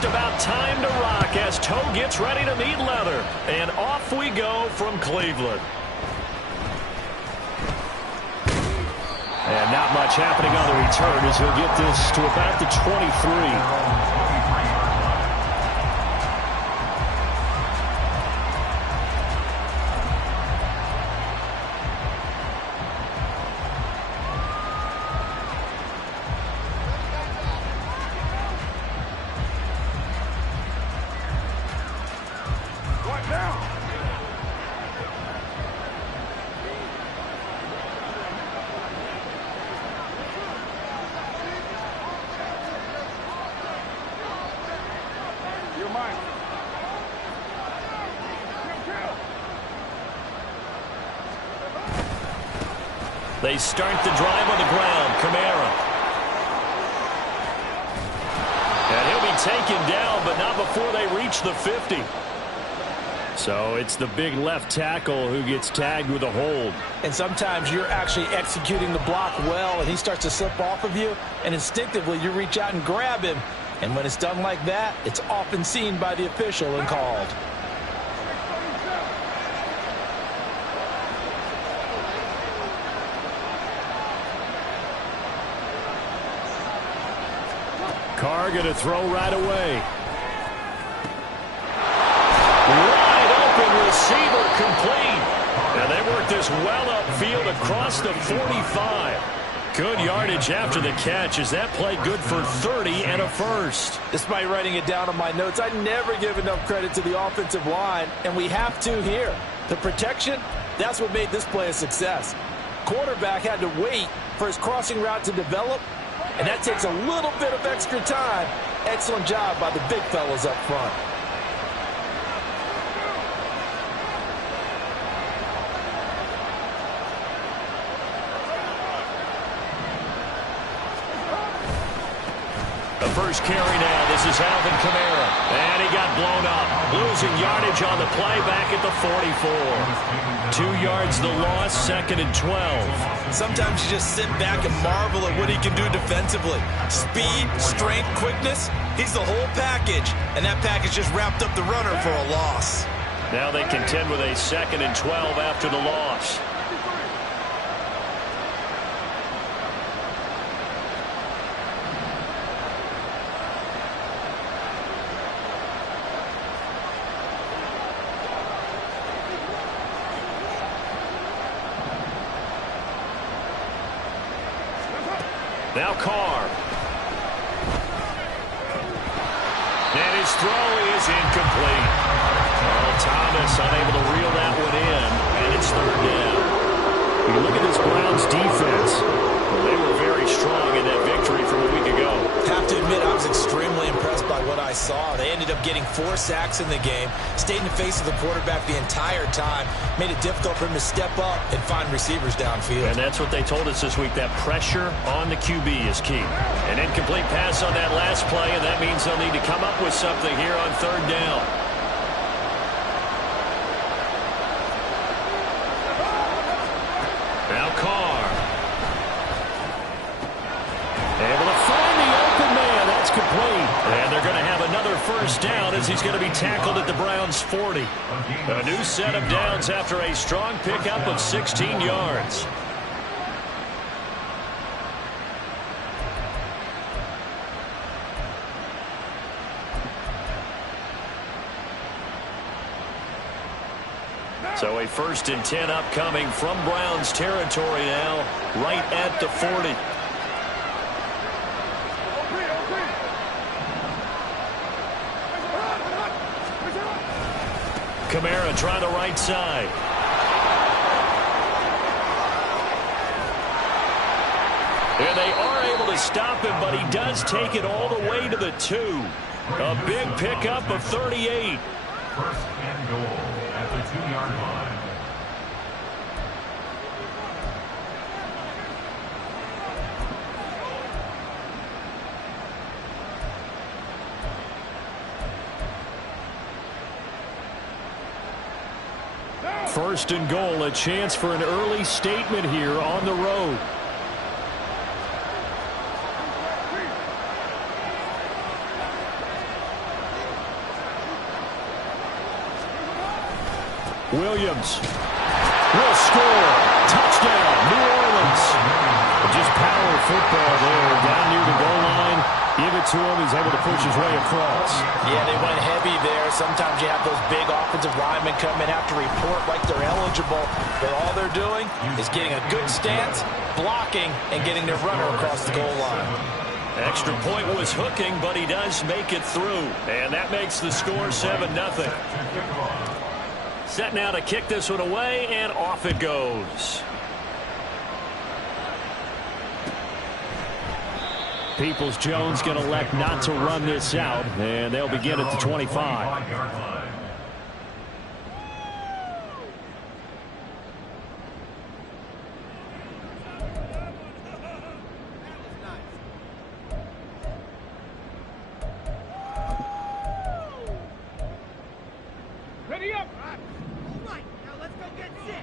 just about time to rock as toe gets ready to meet leather. And off we go from Cleveland. And not much happening on the return as he'll get this to about the 23. They start the drive on the ground. Kamara. And he'll be taken down, but not before they reach the 50. So it's the big left tackle who gets tagged with a hold. And sometimes you're actually executing the block well, and he starts to slip off of you, and instinctively you reach out and grab him. And when it's done like that, it's often seen by the official and called. Carr going to throw right away. Wide open receiver complete. And they work this well upfield across the 45. Good yardage after the catch. Is that play good for 30 and a first? Despite writing it down on my notes, I never give enough credit to the offensive line, and we have to here. The protection, that's what made this play a success. Quarterback had to wait for his crossing route to develop, and that takes a little bit of extra time. Excellent job by the big fellas up front. The first carry now. This is Alvin Kamara. And he got blown up. Losing yardage on the play back at the 44. 2 yards the loss, 2nd and 12. Sometimes you just sit back and marvel at what he can do defensively. Speed, strength, quickness. He's the whole package. And that package just wrapped up the runner for a loss. Now they contend with a 2nd and 12 after the loss. Now Carr. And his throw is incomplete. Well, Thomas unable to reel that one in, and it's 3rd down. You look at this Browns defense. Well, they were very strong in that victory from a week ago. Have to admit, I was extremely impressed by what I saw. They ended up getting 4 sacks in the game, stayed in the face of the quarterback the entire time, made it difficult for him to step up and find receivers downfield. And that's what they told us this week, that pressure on the QB is key. An incomplete pass on that last play, and that means they'll need to come up with something here on 3rd down. Now Carr. Able to find the open man. That's complete. And they're going to have another 1st down as he's going to be tackled at the Browns' 40. A new set of downs after a strong pickup of 16 yards. So a 1st and 10 upcoming from Browns territory now, right at the 40. Kamara trying the right side. And they are able to stop him, but he does take it all the way to the 2. A big pickup of 38. 1st and goal at the 2-yard line. First and goal, a chance for an early statement here on the road. Williams will score. Touchdown, New Orleans. Just power football there. Down near the goal line. Give it to him. He's able to push his way across. Yeah, they went heavy there. Sometimes you have those big offensive linemen come in, have to report like they're eligible. But all they're doing is getting a good stance, blocking, and getting their runner across the goal line. Extra point was hooking, but he does make it through. And that makes the score 7-0. Set now to kick this one away, and off it goes. Peoples-Jones going to elect not to run this out, and they'll begin at the 25. Ready up! All right, now let's go get six.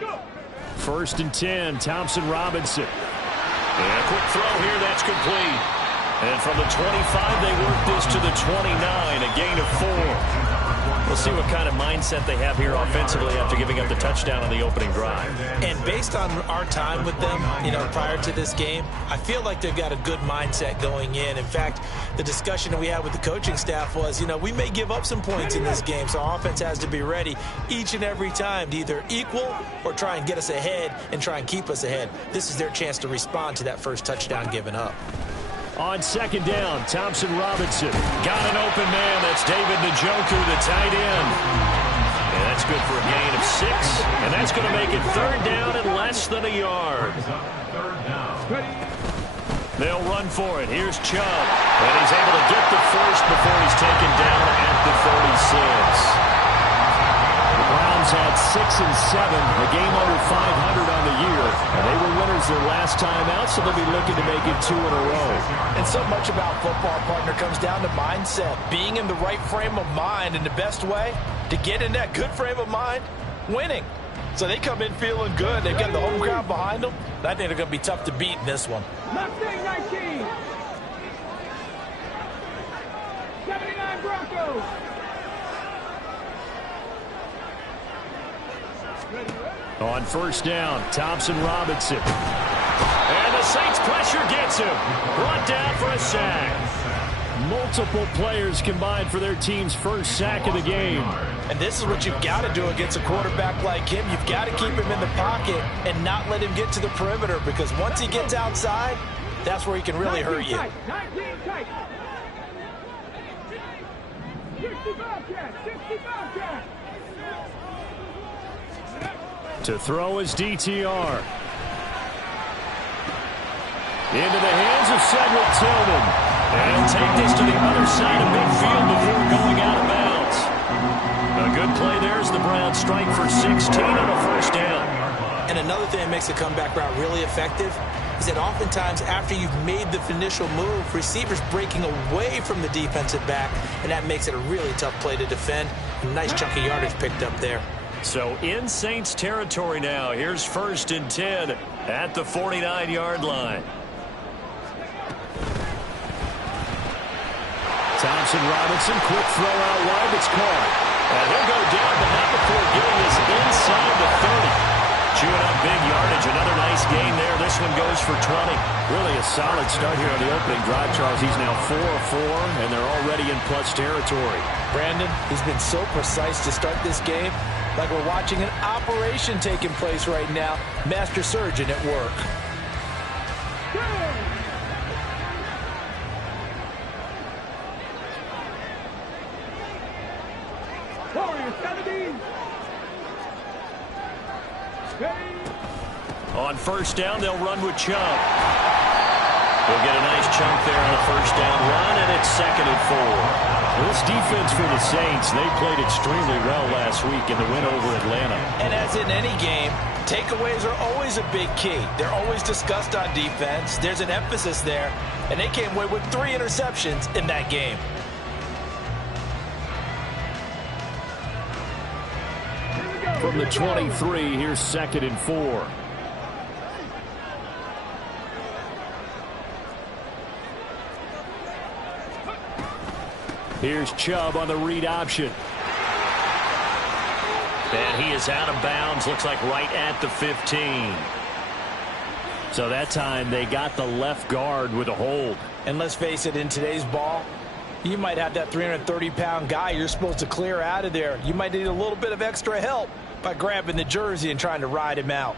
Go! 1st and 10, Thompson-Robinson. And a quick throw here, that's complete. And from the 25, they work this to the 29, a gain of 4. We'll see what kind of mindset they have here offensively after giving up the touchdown on the opening drive. And based on our time with them, prior to this game, I feel like they've got a good mindset going in. In fact, the discussion that we had with the coaching staff was, we may give up some points in this game, so our offense has to be ready each and every time to either equal or try and get us ahead and try and keep us ahead. This is their chance to respond to that first touchdown given up. On 2nd down, Thompson-Robinson got an open man. That's David Njoku, the tight end. And that's good for a gain of 6. And that's going to make it 3rd down and less than a yard. They'll run for it. Here's Chubb. And he's able to get the first before he's taken down at the 36. The Browns had 6 and 7, a game over 500 on the year. And they were winners their last time out, so they'll be looking to make it 2 in a row. And so much about football, partner, comes down to mindset. Being in the right frame of mind, and the best way to get in that good frame of mind, winning. So they come in feeling good. They've got the home crowd behind them. I think they're going to be tough to beat in this one. Mustang 19. 79 Broncos. On 1st down, Thompson-Robinson. And the Saints pressure gets him. Brought down for a sack. Multiple players combined for their team's first sack of the game. And this is what you've got to do against a quarterback like him. You've got to keep him in the pocket and not let him get to the perimeter, because once he gets outside, that's where he can really hurt you. 19 tight. 65 cat. To throw is DTR. Into the hands of Cedric Tillman. And he'll take this to the other side of midfield before going out of bounds. A good play there as the Browns strike for 16 on a 1st down. And another thing that makes a comeback route really effective is that oftentimes after you've made the initial move, receivers breaking away from the defensive back, and that makes it a really tough play to defend. A nice chunk of yardage picked up there. So in Saints territory now. Here's 1st and 10 at the 49-yard line. Thompson-Robinson, quick throw out wide, it's caught. And he'll go down, but not before getting us inside the 30. Chewing up big yardage, another nice gain there. This one goes for 20. Really a solid start here on the opening drive, Charles. He's now 4 of 4, and they're already in plus territory. Brandon, he's been so precise to start this game, like we're watching an operation taking place right now. Master surgeon at work. On 1st down, they'll run with Chubb. They'll get a nice chunk there on a 1st down run, and it's 2nd and 4. Well, this defense for the Saints, they played extremely well last week in the win over Atlanta. And as in any game, takeaways are always a big key. They're always discussed on defense. There's an emphasis there, and they came away with 3 interceptions in that game. From the 23, here's 2nd and 4. Here's Chubb on the read option. And he is out of bounds, looks like right at the 15. So that time they got the left guard with a hold. And let's face it, in today's ball, you might have that 330-pound guy you're supposed to clear out of there. You might need a little bit of extra help by grabbing the jersey and trying to ride him out.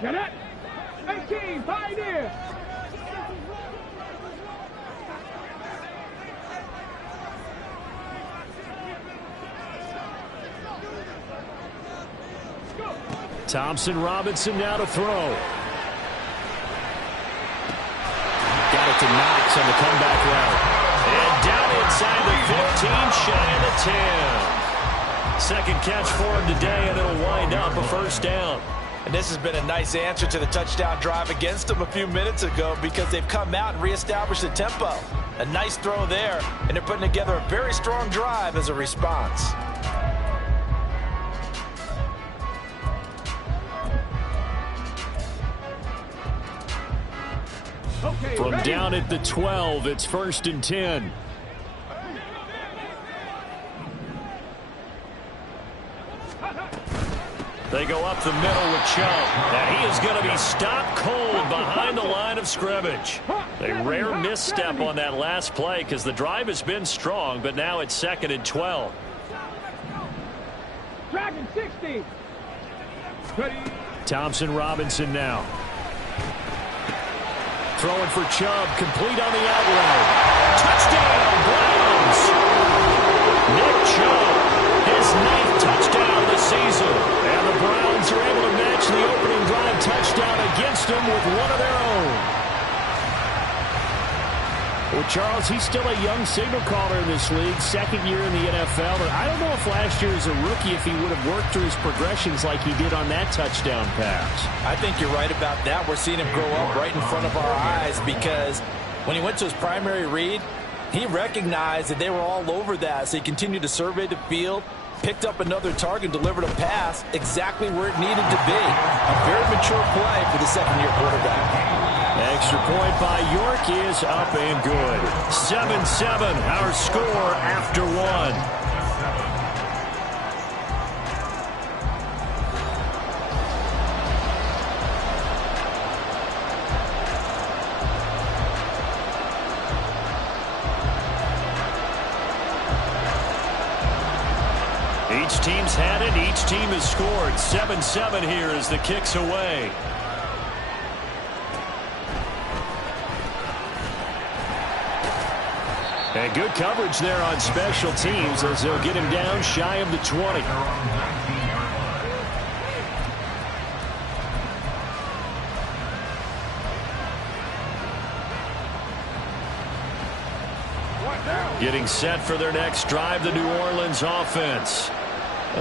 Get it! 18, Pioneer! Thompson Robinson now to throw. Got it to Knox on the comeback route. And down inside the 15, shy of the 10. Second catch for him today, and it'll wind up a first down. And this has been a nice answer to the touchdown drive against them a few minutes ago because they've come out and reestablished the tempo. A nice throw there, and they're putting together a very strong drive as a response. From down at the 12, it's 1st and 10. They go up the middle with Chubb. And he is going to be stopped cold behind the line of scrimmage. A rare misstep on that last play because the drive has been strong, but now it's 2nd and 12. Dragon 60. Thompson Robinson now. Throwing for Chubb, complete on the outright. Touchdown, Browns! Nick Chubb, his 9th touchdown of the season. And the Browns are able to match the opening drive touchdown against them with one of their own. Well, Charles, he's still a young signal caller in this league, 2nd year in the NFL. But I don't know if last year as a rookie, if he would have worked through his progressions like he did on that touchdown pass. I think you're right about that. We're seeing him grow up right in front of our eyes because when he went to his primary read, he recognized that they were all over that. So he continued to survey the field, picked up another target, delivered a pass exactly where it needed to be. A very mature play for the 2nd-year quarterback. Extra point by York is up and good. 7-7, our score after 1. Each team's had it. Each team has scored. 7-7 here as the kick's away. And good coverage there on special teams as they'll get him down shy of the 20. Getting set for their next drive, the New Orleans offense.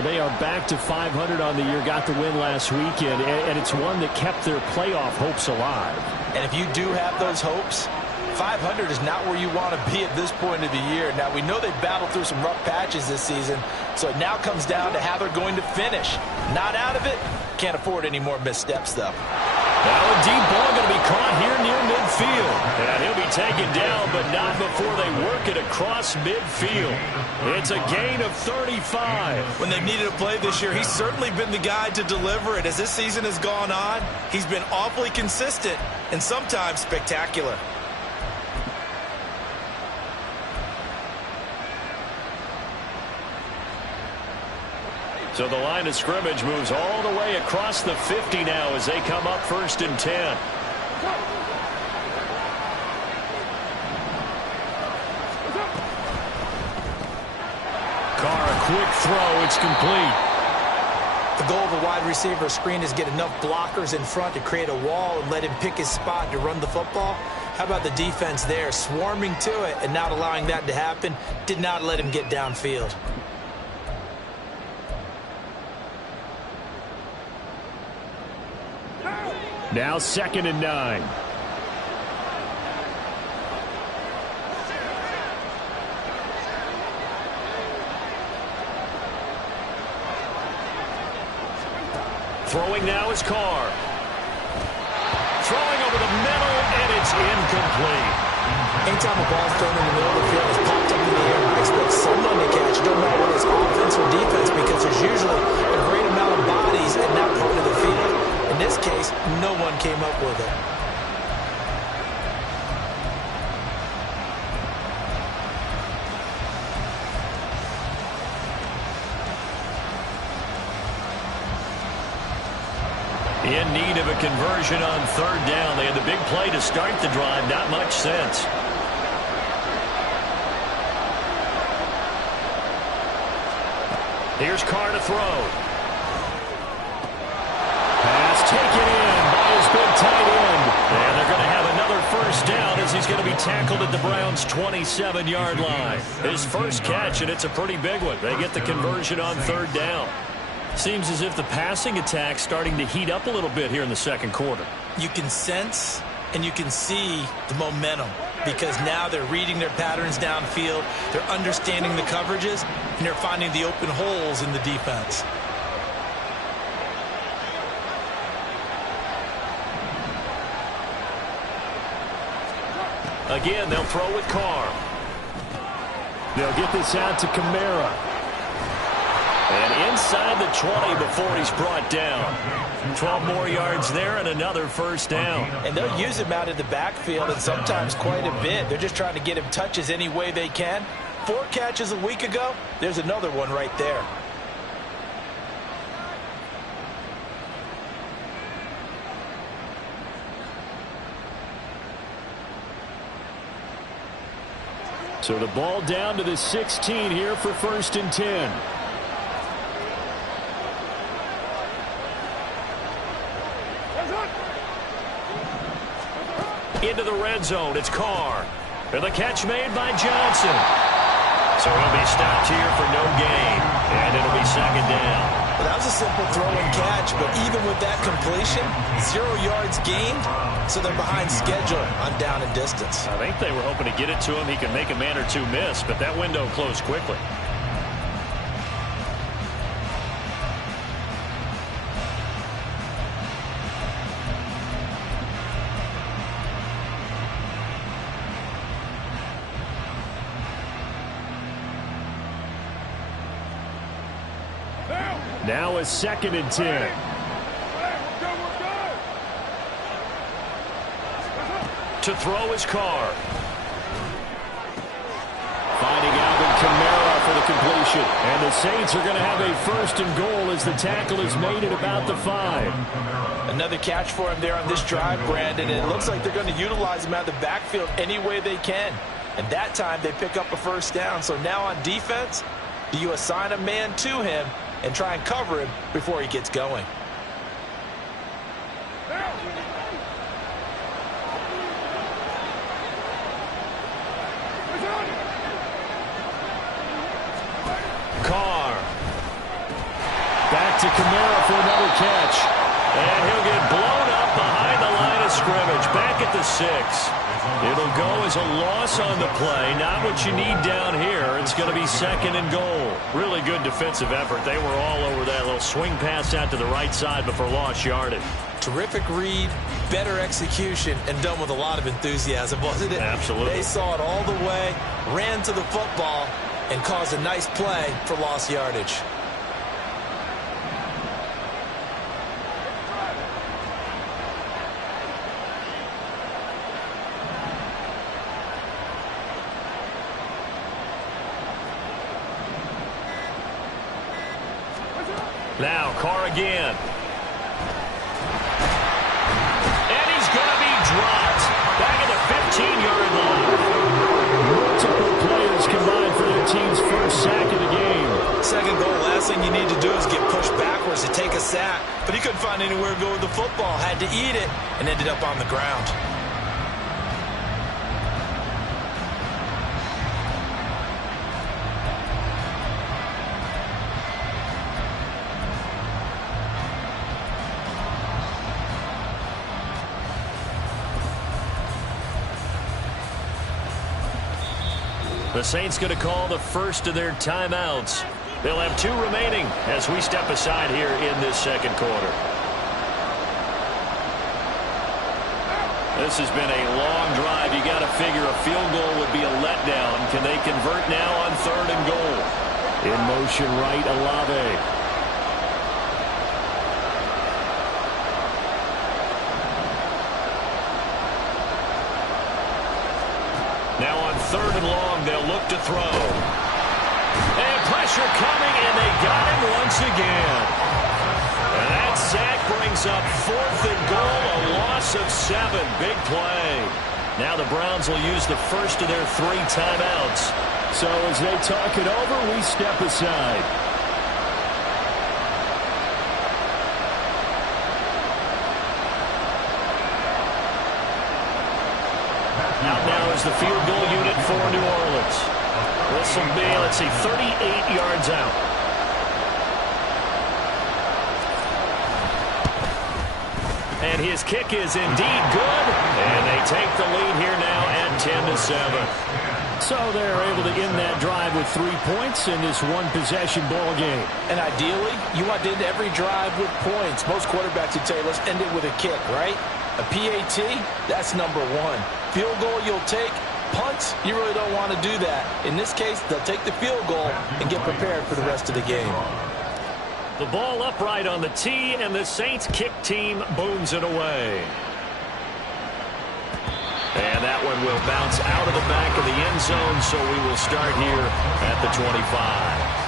They are back to 500 on the year, got the win last weekend, and it's one that kept their playoff hopes alive. And if you do have those hopes, 500 is not where you want to be at this point of the year. Now, we know they've battled through some rough patches this season, so it now comes down to how they're going to finish. Not out of it. Can't afford any more missteps, though. Now a deep ball going to be caught here near midfield. And he'll be taken down, but not before they work it across midfield. It's a gain of 35. When they've needed a play this year, he's certainly been the guy to deliver it. As this season has gone on, he's been awfully consistent and sometimes spectacular. So the line of scrimmage moves all the way across the 50 now as they come up 1st and 10. Carr, a quick throw. It's complete. The goal of a wide receiver screen is get enough blockers in front to create a wall and let him pick his spot to run the football. How about the defense there, swarming to it and not allowing that to happen? Did not let him get downfield. Now 2nd and 9. Throwing now is Carr. Throwing over the middle, and it's incomplete. Anytime a ball's thrown in the middle of the field, it's popped up in the air, I expect someone to catch. Don't know whether it's offense or defense because there's usually a great amount of bodies in that part of the field. In this case, no one came up with it. In need of a conversion on third down. They had the big play to start the drive. Not much sense. Here's Carr to throw. Pass taken in by his big tight end. And they're going to have another first down as he's going to be tackled at the Browns' 27-yard line. His first catch, and it's a pretty big one. They get the conversion on third down. Seems as if the passing attack's starting to heat up a little bit here in the second quarter. You can sense and you can see the momentum because now they're reading their patterns downfield, they're understanding the coverages, and they're finding the open holes in the defense. Again, they'll throw with Carr. They'll get this out to Kamara. And inside the 20 before he's brought down. 12 more yards there and another first down. And they'll use him out in the backfield and sometimes quite a bit. They're just trying to get him touches any way they can. 4 catches a week ago. There's another one right there. So the ball down to the 16 here for 1st and 10. Into the red zone. It's Carr. And the catch made by Johnson. So he'll be stopped here for no gain. And it'll be second down. Well, that was a simple throw and catch, but even with that completion, 0 yards gained, so they're behind schedule on down and distance. I think they were hoping to get it to him. He could make a man or two miss, but that window closed quickly. Now a 2nd and 10. To throw his Carr. Finding Alvin Kamara for the completion. And the Saints are going to have a 1st and goal as the tackle is made at about the 5. Another catch for him there on this drive, Brandon. And it looks like they're going to utilize him out of the backfield any way they can. And that time they pick up a first down. So now on defense, do you assign a man to him and try and cover him before he gets going? Carr. Back to Kamara for another catch. And he'll get blown up behind the line of scrimmage. Back at the 6. It'll go as a loss on the play. Not what you need down here. It's going to be 2nd and goal. Really good defensive effort. They were all over that little swing pass out to the right side before lost yardage. Terrific read, better execution, and done with a lot of enthusiasm, wasn't it? Absolutely. They saw it all the way, ran to the football, and caused a nice play for lost yardage. Now Carr again. And he's going to be dropped. Back at the 15-yard line. Multiple players combined for their team's first sack of the game. Second goal, last thing you need to do is get pushed backwards to take a sack. But he couldn't find anywhere to go with the football. Had to eat it and ended up on the ground. The Saints going to call the first of their timeouts. They'll have 2 remaining as we step aside here in this second quarter. This has been a long drive. You got to figure a field goal would be a letdown. Can they convert now on 3rd and goal? In motion right, Olave. Now on 3rd and long, they'll look to throw. And pressure coming, and they got him once again. And that sack brings up 4th and goal, a loss of 7. Big play. Now the Browns will use the first of their 3 timeouts. So as they talk it over, we step aside. Out now is the field goal unit for New Orleans. This will be, let's see, 38 yards out. And his kick is indeed good. And they take the lead here now at 10-7. So they're able to end that drive with 3 points in this one-possession ball game. And ideally, you want to end every drive with points. Most quarterbacks would say, let's end it with a kick, right? A PAT, that's number 1. Field goal you'll take. Punts, you really don't want to do that. In this case, they'll take the field goal and get prepared for the rest of the game. The ball upright on the tee, and the Saints kick team booms it away. And that one will bounce out of the back of the end zone, so we will start here at the 25.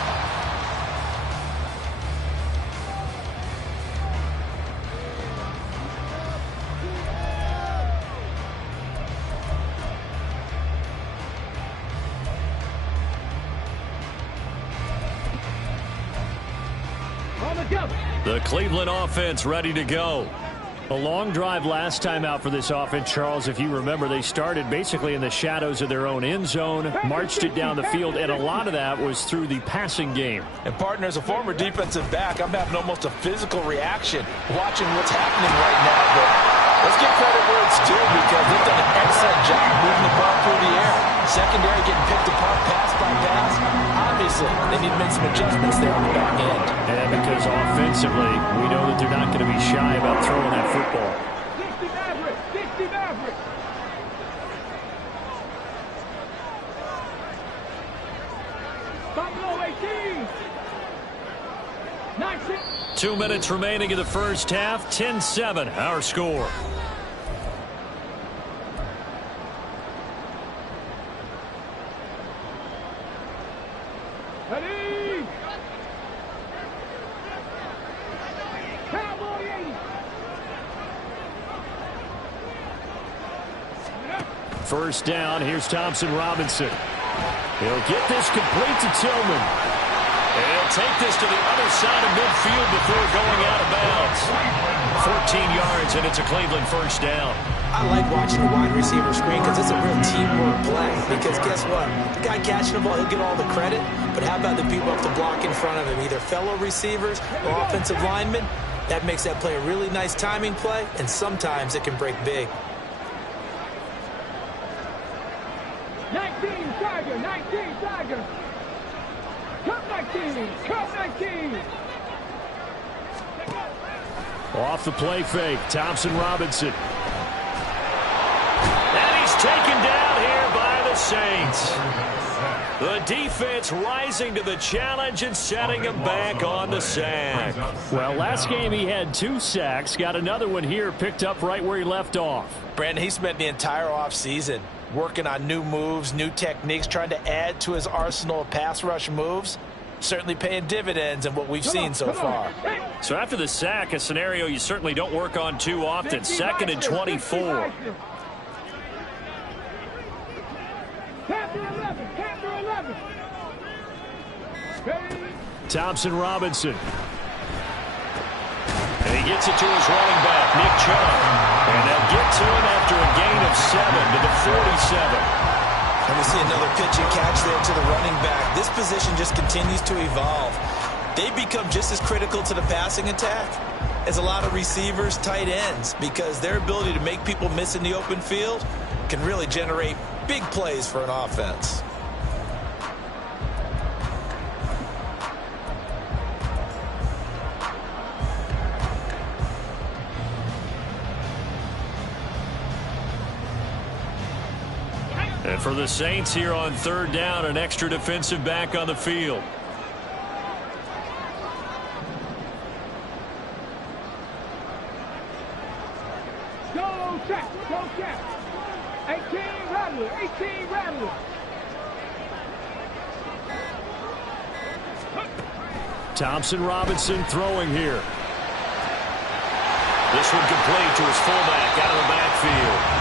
The Cleveland offense ready to go. A long drive last time out for this offense, Charles. If you remember, they started basically in the shadows of their own end zone, marched it down the field, and a lot of that was through the passing game. And, partner, as a former defensive back, I'm having almost a physical reaction watching what's happening right now. But let's give credit where it's due because they've done an excellent job moving the ball through the air. Secondary getting picked apart pass by pass. Obviously, they need to make some adjustments there on the back end. And because offensively, we know that they're not going to be shy about throwing that football. 60 Maverick! 60 Maverick! Buffalo 18! 9-6! 2 minutes remaining in the first half. 10-7, our score. Ready! Cowboy 80! First down, here's Thompson Robinson. He'll get this complete to Tillman. And he'll take this to the other side of midfield before going out of bounds. 14 yards, and it's a Cleveland first down. I like watching the wide receiver screen because it's a real teamwork play. Because guess what? The guy catching the ball, he'll get all the credit. But how about the people up the block in front of him, either fellow receivers or offensive linemen? That makes that play a really nice timing play, and sometimes it can break big. 19 Tiger! 19 Tiger! Cut 19! Cut 19! Off the play fake, Thompson Robinson. And he's taken down here by the Saints. The defense rising to the challenge and setting him back on the sack. Well, last game he had 2 sacks. Got another one here, picked up right where he left off. Brandon, he spent the entire offseason working on new moves, new techniques, trying to add to his arsenal of pass rush moves. Certainly paying dividends in what we've seen so far. So after the sack, a scenario you certainly don't work on too often. 2nd and 24. Panther 11! Panther 11! Thompson Robinson. And he gets it to his running back, Nick Chubb. And they'll get to him after a gain of 7 to the 47. And we see another pitch and catch there to the running back. This position just continues to evolve. They become just as critical to the passing attack as a lot of receivers, tight ends, because their ability to make people miss in the open field can really generate big plays for an offense. And for the Saints here on third down, an extra defensive back on the field. Go check, go check. 18 Rattler, 18 Rattler. Thompson Robinson throwing here. This one complete to his fullback out of the backfield.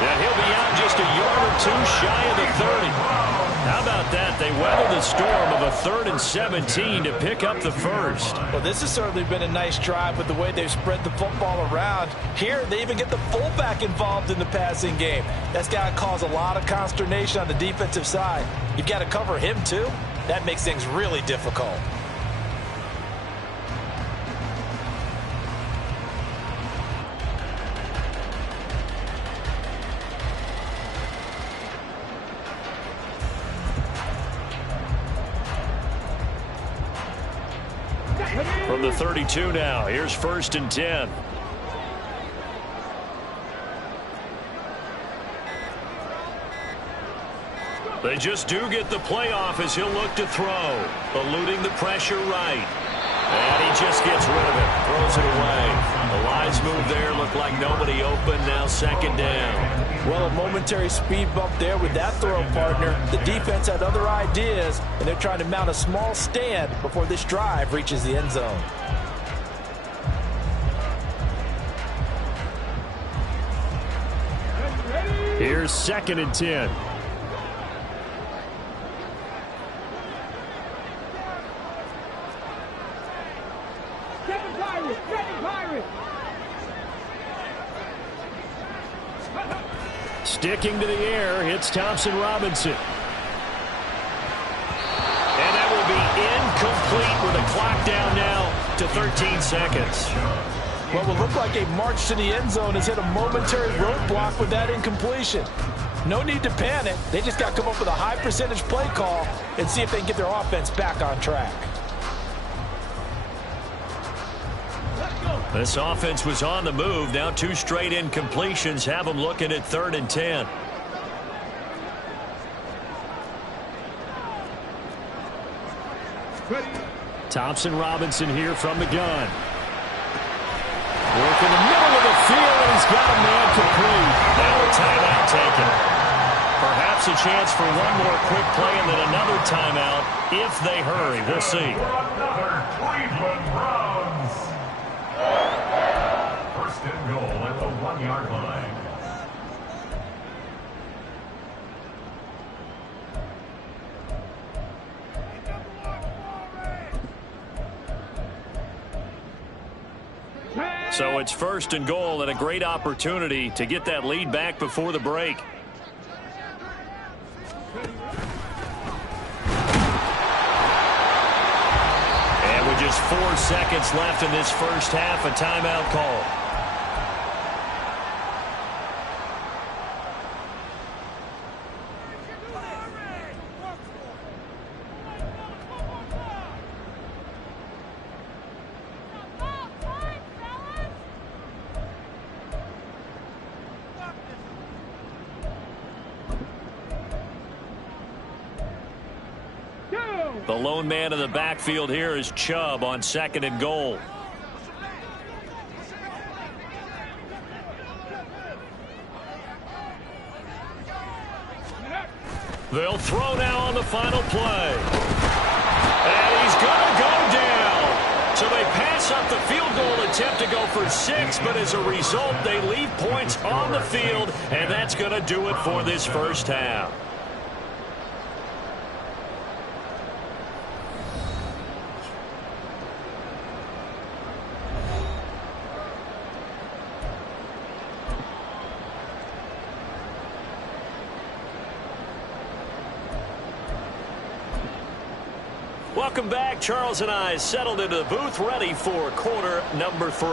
And he'll be out just a yard or two shy of the 30. How about that? They weathered the storm of a 3rd and 17 to pick up the first. Well, this has certainly been a nice drive with the way they've spread the football around. Here, they even get the fullback involved in the passing game. That's got to cause a lot of consternation on the defensive side. You've got to cover him, too. That makes things really difficult. From the 32 now, here's 1st and 10. They just do get the playoff as he'll look to throw. Eluding the pressure right. And he just gets rid of it. Throws it away. The lines move there. Look like nobody open. Now 2nd down. Well, a momentary speed bump there with that throw partner. The defense had other ideas, and they're trying to mount a small stand before this drive reaches the end zone. Here's 2nd and 10. Sticking to the air, hits Thompson Robinson. And that will be incomplete with a clock down now to 13 seconds. What will look like a march to the end zone has hit a momentary roadblock with that incompletion. No need to panic. They just got to come up with a high percentage play call and see if they can get their offense back on track. This offense was on the move. Now 2 straight incompletions have them looking at 3rd and 10. Thompson Robinson here from the gun. Work in the middle of the field, and he's got a man complete. Now a timeout taken. Perhaps a chance for one more quick play and then another timeout if they hurry. We'll see. Another Cleveland Browns. 1st and goal at the 1-yard line. So it's 1st and goal and a great opportunity to get that lead back before the break. And with just 4 seconds left in this first half, a timeout call. The lone man in the backfield here is Chubb on 2nd and goal. They'll throw now on the final play. And he's going to go down. So they pass up the field goal attempt to go for 6, but as a result, they leave points on the field, and that's going to do it for this first half. Welcome back. Charles and I settled into the booth, ready for quarter number 3.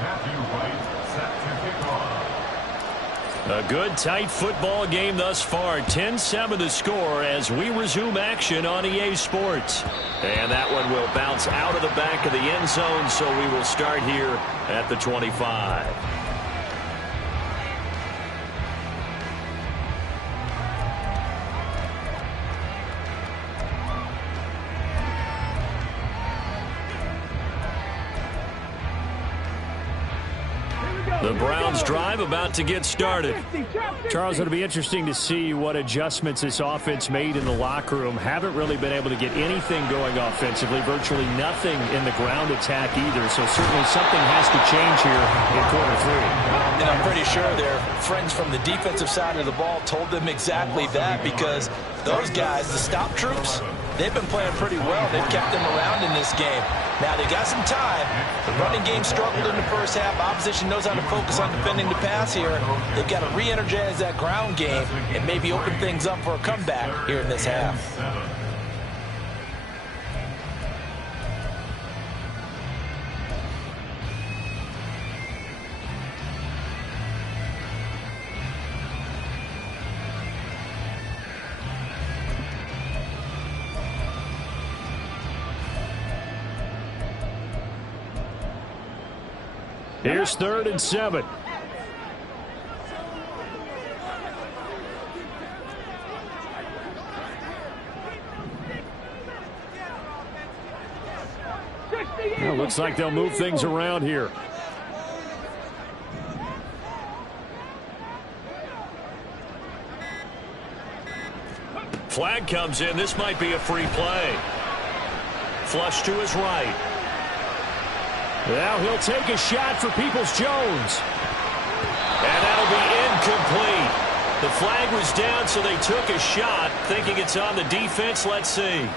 Matthew Wright set to kick off. A good, tight football game thus far. 10-7 the score as we resume action on EA Sports. And that one will bounce out of the back of the end zone, so we will start here at the 25. The Browns drive about to get started. Charles, it'll be interesting to see what adjustments this offense made in the locker room. Haven't really been able to get anything going offensively, virtually nothing in the ground attack either. So certainly something has to change here in quarter three. And I'm pretty sure their friends from the defensive side of the ball told them exactly that, because those guys, the stop troops, they've been playing pretty well. They've kept them around in this game. Now, they got some time. The running game struggled in the first half. Opposition knows how to focus on defending the pass here. They've got to re-energize that ground game and maybe open things up for a comeback here in this half. Here's 3rd and 7. Well, looks like they'll move things around here. Flag comes in. This might be a free play. Flush to his right. Now he'll take a shot for Peoples-Jones. And that'll be incomplete. The flag was down, so they took a shot, thinking it's on the defense. Let's see.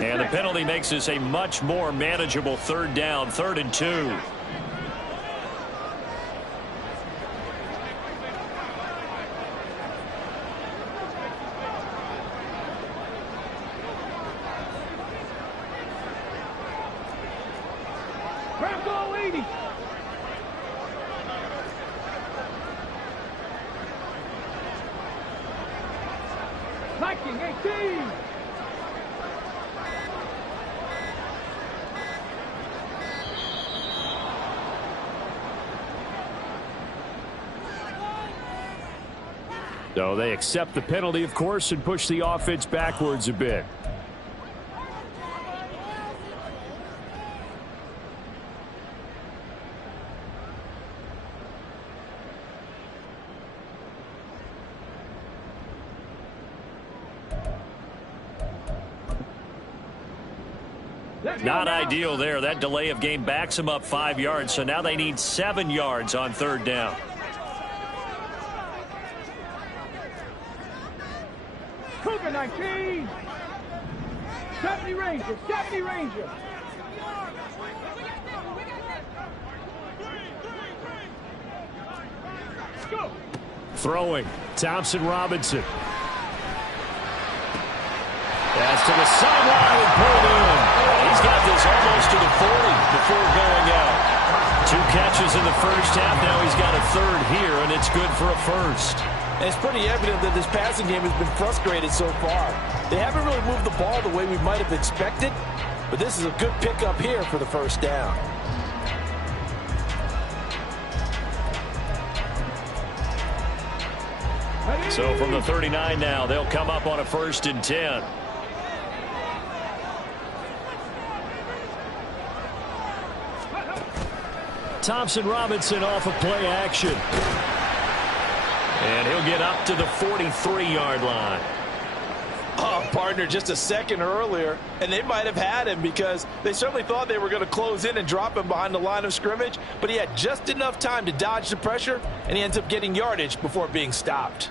And the penalty makes this a much more manageable 3rd down, 3rd and 2. All 80. Liking 18. So they accept the penalty, of course, and push the offense backwards a bit. Not ideal there. That delay of game backs them up 5 yards, so now they need 7 yards on 3rd down. Cougar 19. 70 Ranger. 70 Ranger. Go. Throwing. Thompson Robinson. That's to the sideline and pulled in. He's got this almost to the 40 before going out. 2 catches in the first half. Now he's got a 3rd here, and it's good for a 1st. And it's pretty evident that this passing game has been frustrated so far. They haven't really moved the ball the way we might have expected, but this is a good pickup here for the 1st down. So from the 39 now, they'll come up on a 1st and 10. Thompson Robinson off of play action. And he'll get up to the 43-yard line. Oh, partner, just a second earlier, and they might have had him because they certainly thought they were going to close in and drop him behind the line of scrimmage, but he had just enough time to dodge the pressure, and he ends up getting yardage before being stopped.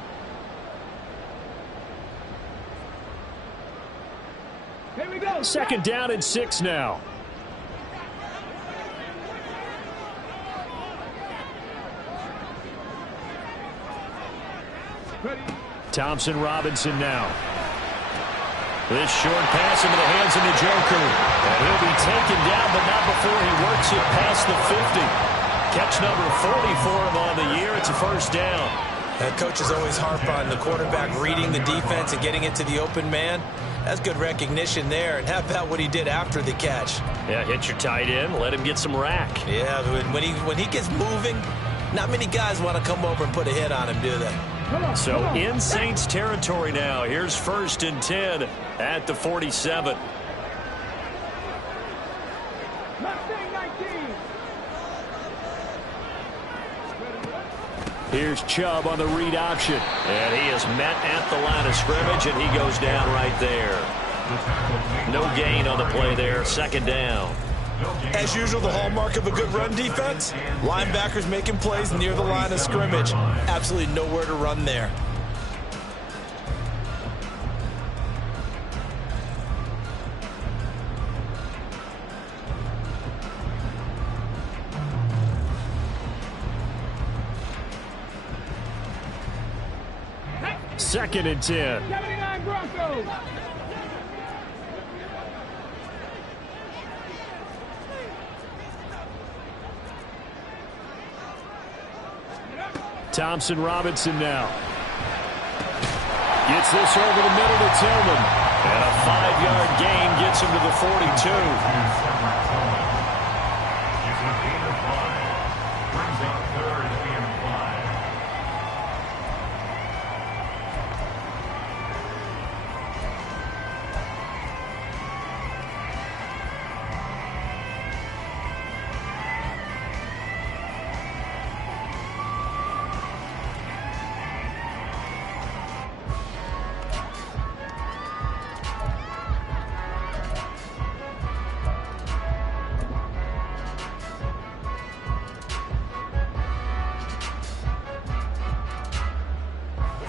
Here we go. 2nd down and 6 now. Ready. Thompson Robinson now. This short pass into the hands of the Joker. And he'll be taken down, but not before he works it past the 50. Catch number 40 for him on the year. It's a 1st down. Coaches always harp on the quarterback reading the defense and getting it to the open man. That's good recognition there. And how about what he did after the catch? Yeah, hit your tight end, let him get some rack. Yeah, when he gets moving, not many guys want to come over and put a hit on him, do they? So in Saints territory now. Here's 1st and 10 at the 47. Here's Chubb on the read option. And he is met at the line of scrimmage, and he goes down right there. No gain on the play there. 2nd down. As usual, the hallmark of a good run defense, linebackers making plays near the line of scrimmage. Absolutely nowhere to run there. Second and 10. 79 Broncos. Thompson Robinson now. Gets this over the middle to Tillman. And a 5-yard gain gets him to the 42.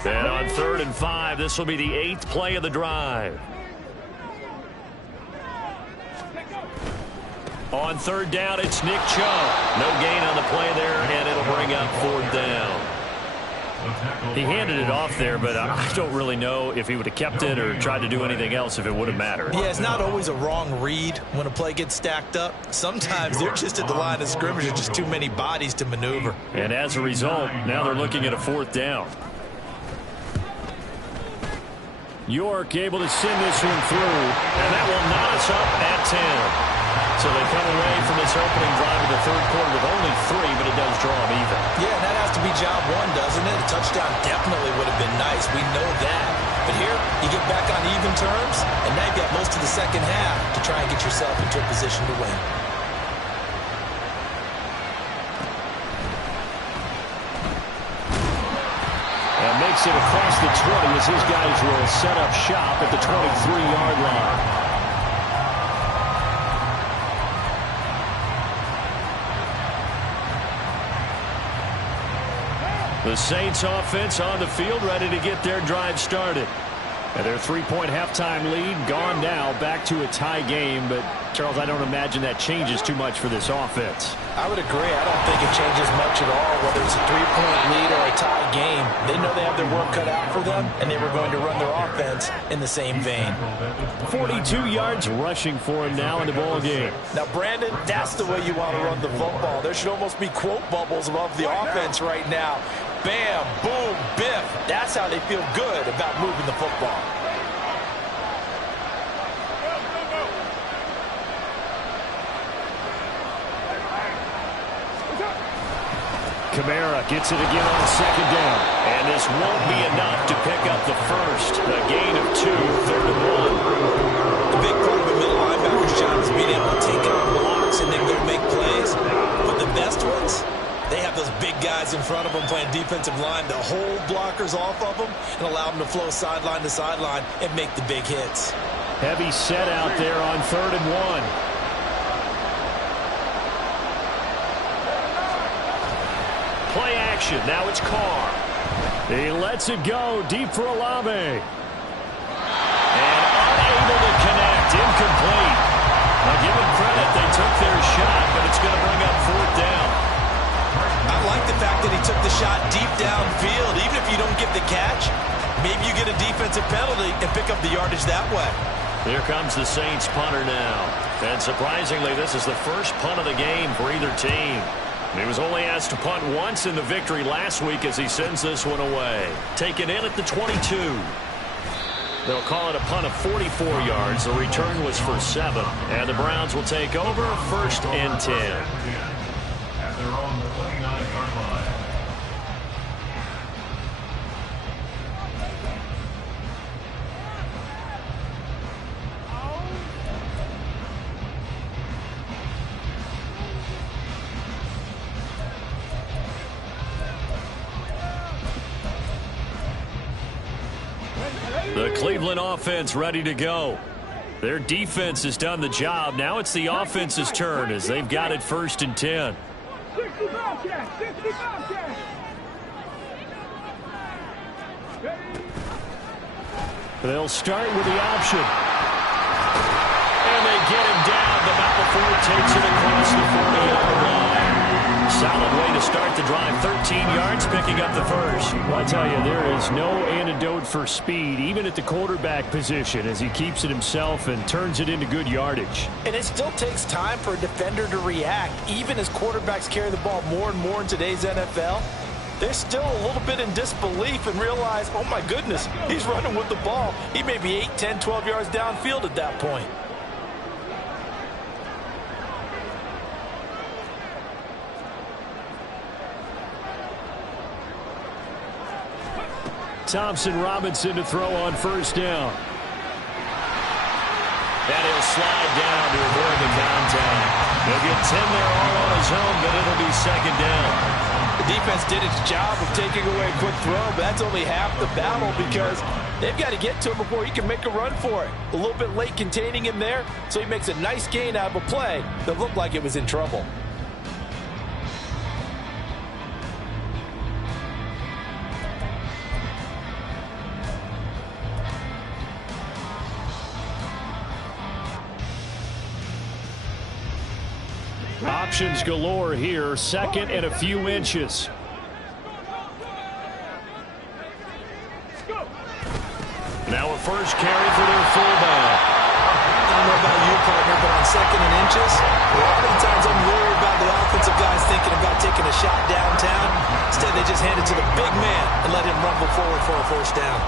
And on 3rd and 5, this will be the 8th play of the drive. On 3rd down, it's Nick Chubb. No gain on the play there, and it'll bring up 4th down. He handed it off there, but I don't really know if he would have kept it or tried to do anything else if it would have mattered. Yeah, it's not always a wrong read when a play gets stacked up. Sometimes they're just at the line of scrimmage. There's just too many bodies to maneuver. And as a result, now they're looking at a 4th down. York able to send this one through, and that will knot us up at 10. So they come away from this opening drive in the 3rd quarter with only 3, but it does draw them even. Yeah, that has to be job one, doesn't it? A touchdown definitely would have been nice. We know that. But here, you get back on even terms, and now you've got most of the second half to try and get yourself into a position to win. Makes it across the 20 as his guys will set up shop at the 23-yard line. The Saints offense on the field, ready to get their drive started. And their 3-point halftime lead gone now, back to a tie game. But, Charles, I don't imagine that changes too much for this offense. I would agree. I don't think it changes much at all, whether it's a 3-point lead or a tie game. They know they have their work cut out for them, and they were going to run their offense in the same vein. 42 yards rushing for him now in the ball game. Now, Brandon, that's the way you want to run the football. There should almost be quote bubbles above the offense right now. Bam, boom, biff. That's how they feel good about moving the football. Kamara gets it again on 2nd down. And this won't be enough to pick up the first. A gain of 2, 3rd and 1. The big part of a middle linebacker's job is being able to take on blocks and then go make plays. But the best ones, they have those big guys in front of them playing defensive line to hold blockers off of them and allow them to flow sideline to sideline and make the big hits. Heavy set out there on 3rd and 1. Play action. Now it's Carr. He lets it go deep for Olave. And unable to connect. Incomplete. Now give them credit. They took their shot, but it's going to bring up 4th down. I like the fact that he took the shot deep downfield. Even if you don't get the catch, maybe you get a defensive penalty and pick up the yardage that way. Here comes the Saints punter now. And surprisingly, this is the first punt of the game for either team. He was only asked to punt once in the victory last week as he sends this one away. Taken in at the 22. They'll call it a punt of 44 yards. The return was for 7. And the Browns will take over 1st and 10. At their own 29-yard line. The Cleveland offense ready to go. Their defense has done the job. Now it's the offense's turn as they've got it 1st and 10. They'll start with the option. And they get him down, but not before it takes him across the 40-yard line. Solid way to start the drive. 13 yards, picking up the first. Well, I tell you, there is no antidote for speed, even at the quarterback position, as he keeps it himself and turns it into good yardage. And it still takes time for a defender to react, even as quarterbacks carry the ball more and more in today's NFL. They're still a little bit in disbelief and realize, oh my goodness, he's running with the ball. He may be 8, 10, 12 yards downfield at that point. Thompson Robinson to throw on 1st down. And he'll slide down to avoid the contact. He'll get 10 there all on his own, but it'll be 2nd down. The defense did its job of taking away a quick throw, but that's only half the battle because they've got to get to him before he can make a run for it. A little bit late containing him there, so he makes a nice gain out of a play that looked like it was in trouble. Options galore here. 2nd and a few inches. Now a first carry for their fullback. I don't know about you, partner, but on 2nd and inches, a lot of the times I'm worried about the offensive guys thinking about taking a shot downtown. Instead, they just hand it to the big man and let him rumble forward for a 1st down.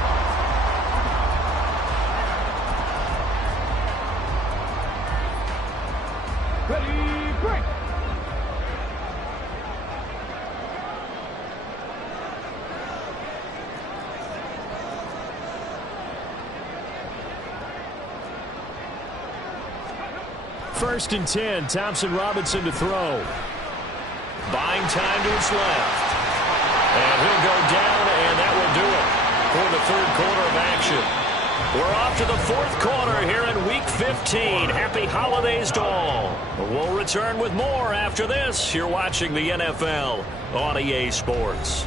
First and 10. Thompson Robinson to throw. Buying time to his left. And he'll go down, and that will do it for the 3rd quarter of action. We're off to the 4th quarter here in Week 15. Happy holidays to all. We'll return with more after this. You're watching the NFL on EA Sports.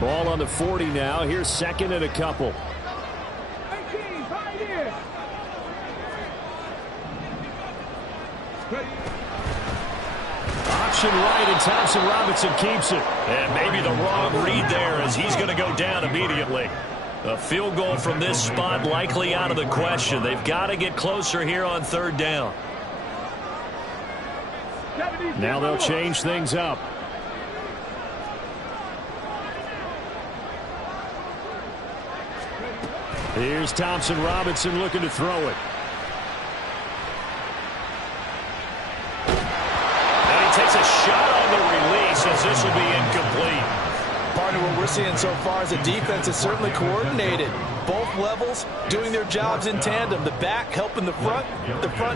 Ball on the 40 now. Here's 2nd and a couple. Option right, and Thompson Robinson keeps it. And maybe the wrong read there as he's going to go down immediately. A field goal from this spot likely out of the question. They've got to get closer here on 3rd down. Now they'll change things up. Here's Thompson Robinson looking to throw it. And he takes a shot on the release as this will be incomplete. Partner, what we're seeing so far is the defense is certainly coordinated. Both levels doing their jobs in tandem. The back helping the front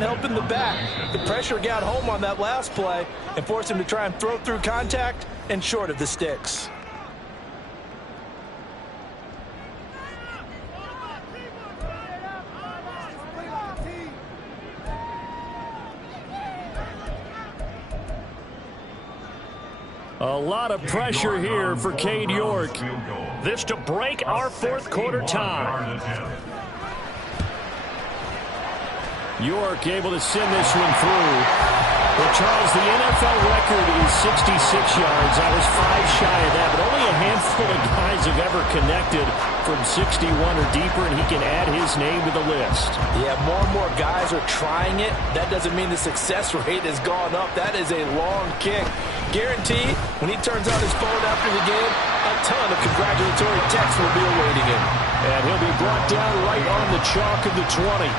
helping the back. The pressure got home on that last play and forced him to try and throw through contact and short of the sticks. A lot of pressure here for Cade York. This to break our 4th quarter tie. York able to send this one through. Well, Charles, the NFL record is 66 yards. That was 5 shy of that, but only a handful of guys have ever connected from 61 or deeper, and he can add his name to the list. Yeah, more and more guys are trying it. That doesn't mean the success rate has gone up. That is a long kick. Guaranteed, when he turns on his phone after the game, a ton of congratulatory texts will be awaiting him. And he'll be brought down right on the chalk of the 20.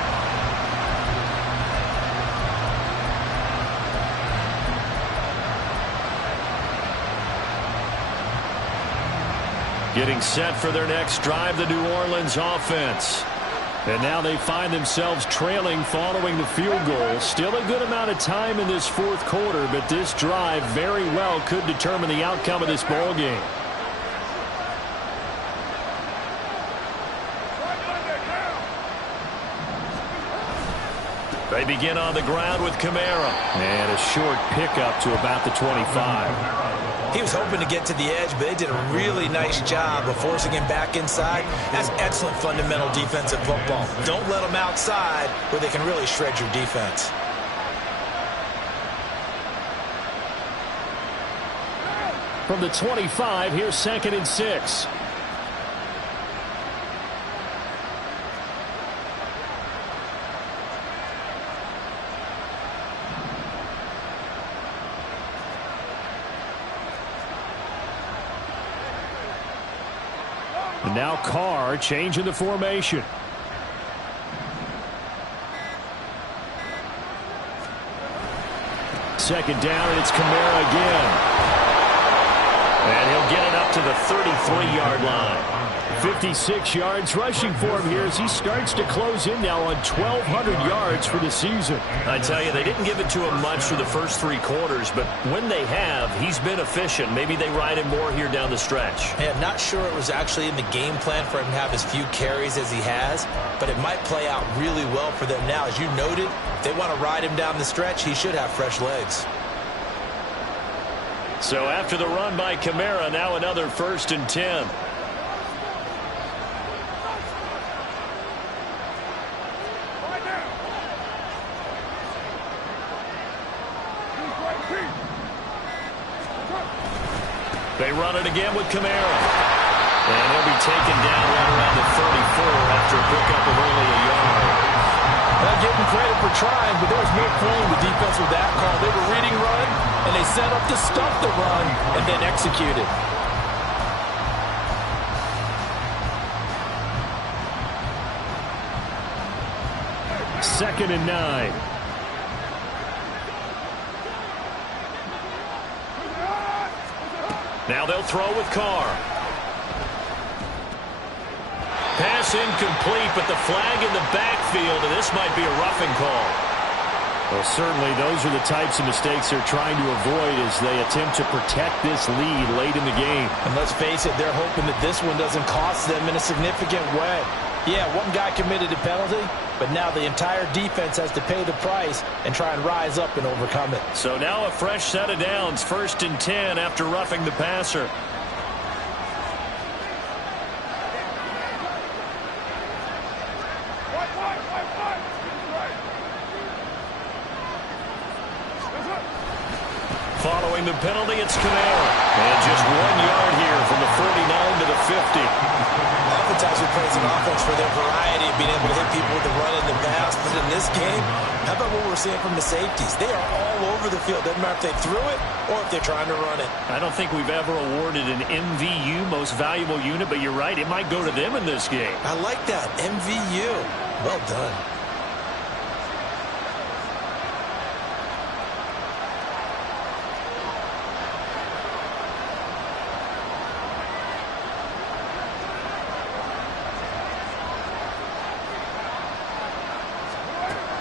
Getting set for their next drive, the New Orleans offense. And now they find themselves trailing following the field goal. Still a good amount of time in this fourth quarter, but this drive very well could determine the outcome of this ball game. They begin on the ground with Kamara. And a short pickup to about the 25. He was hoping to get to the edge, but they did a really nice job of forcing him back inside. That's excellent fundamental defensive football. Don't let them outside where they can really shred your defense. From the 25, here's 2nd and 6. And now Carr changing the formation. Second down, and it's Kamara again. And he'll get it up to the 33-yard line. 56 yards rushing for him here as he starts to close in now on 1,200 yards for the season. I tell you, they didn't give it to him much for the first 3 quarters, but when they have, he's been efficient. Maybe they ride him more here down the stretch. Yeah, I'm not sure it was actually in the game plan for him to have as few carries as he has, but it might play out really well for them now. As you noted, if they want to ride him down the stretch, he should have fresh legs. So after the run by Kamara, now another 1st and 10. They run it again with Kamara. And he'll be taken down right around the 34 after a pickup of only a yard. Not getting credit for trying, but there was no fooling the defense with that call. They were reading run, and they set up to stop the run, and then executed. Second and 9. Now they'll throw with Carr. Pass incomplete, but the flag in the backfield, and this might be a roughing call. Well, certainly those are the types of mistakes they're trying to avoid as they attempt to protect this lead late in the game. And let's face it, they're hoping that this one doesn't cost them in a significant way. Yeah, one guy committed a penalty, but now the entire defense has to pay the price and try and rise up and overcome it. So now a fresh set of downs, 1st and 10 after roughing the passer. Following the penalty, it's Kamara. And just 1 yard here from the 49 to the 50. Oftentimes we praise an offense for their variety of being able to hit people with the run and the pass. But in this game, how about what we're seeing from the safeties? They are all over the field. Doesn't matter if they threw it or if they're trying to run it. I don't think we've ever awarded an MVU, most valuable unit, but you're right, it might go to them in this game. I like that. MVU. Well done.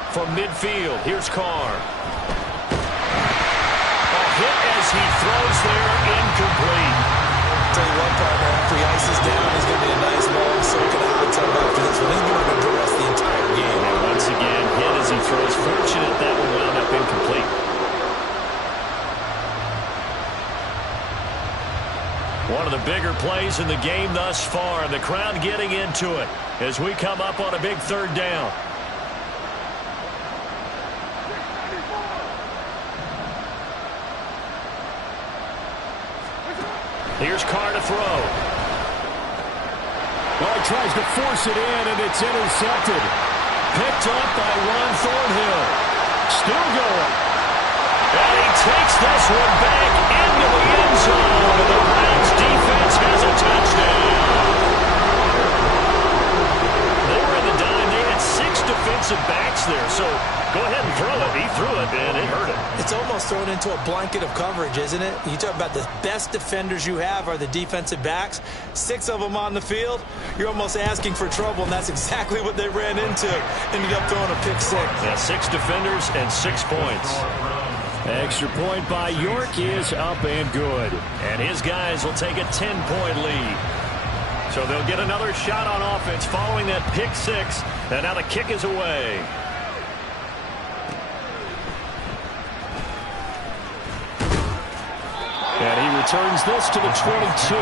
From midfield, here's Carr. A hit as he throws there, incomplete. Tell you what, partner, after he ices down, he's going to be a nice long soaking hot tub after this one. He's going to address the entire game. And once again, hit as he throws. Fortunate that one wound up incomplete. One of the bigger plays in the game thus far. The crowd getting into it as we come up on a big 3rd down. Here's Carr to throw. Well, he tries to force it in, and it's intercepted. Picked up by Ron Thornhill. Still going. And he takes this one back into the end zone. And the Browns defense has a touchdown. They were in the dime. They had 6 defensive backs there. So go ahead and throw it. He threw it, and it hurt him. It's almost thrown into a blanket of coverage, isn't it? You talk about the best defenders you have are the defensive backs. 6 of them on the field. You're almost asking for trouble, and that's exactly what they ran into. Ended up throwing a pick 6. Yeah, 6 defenders and 6 points. Extra point by York is up and good. And his guys will take a 10-point lead. So they'll get another shot on offense following that pick 6. And now the kick is away. And he returns this to the 22.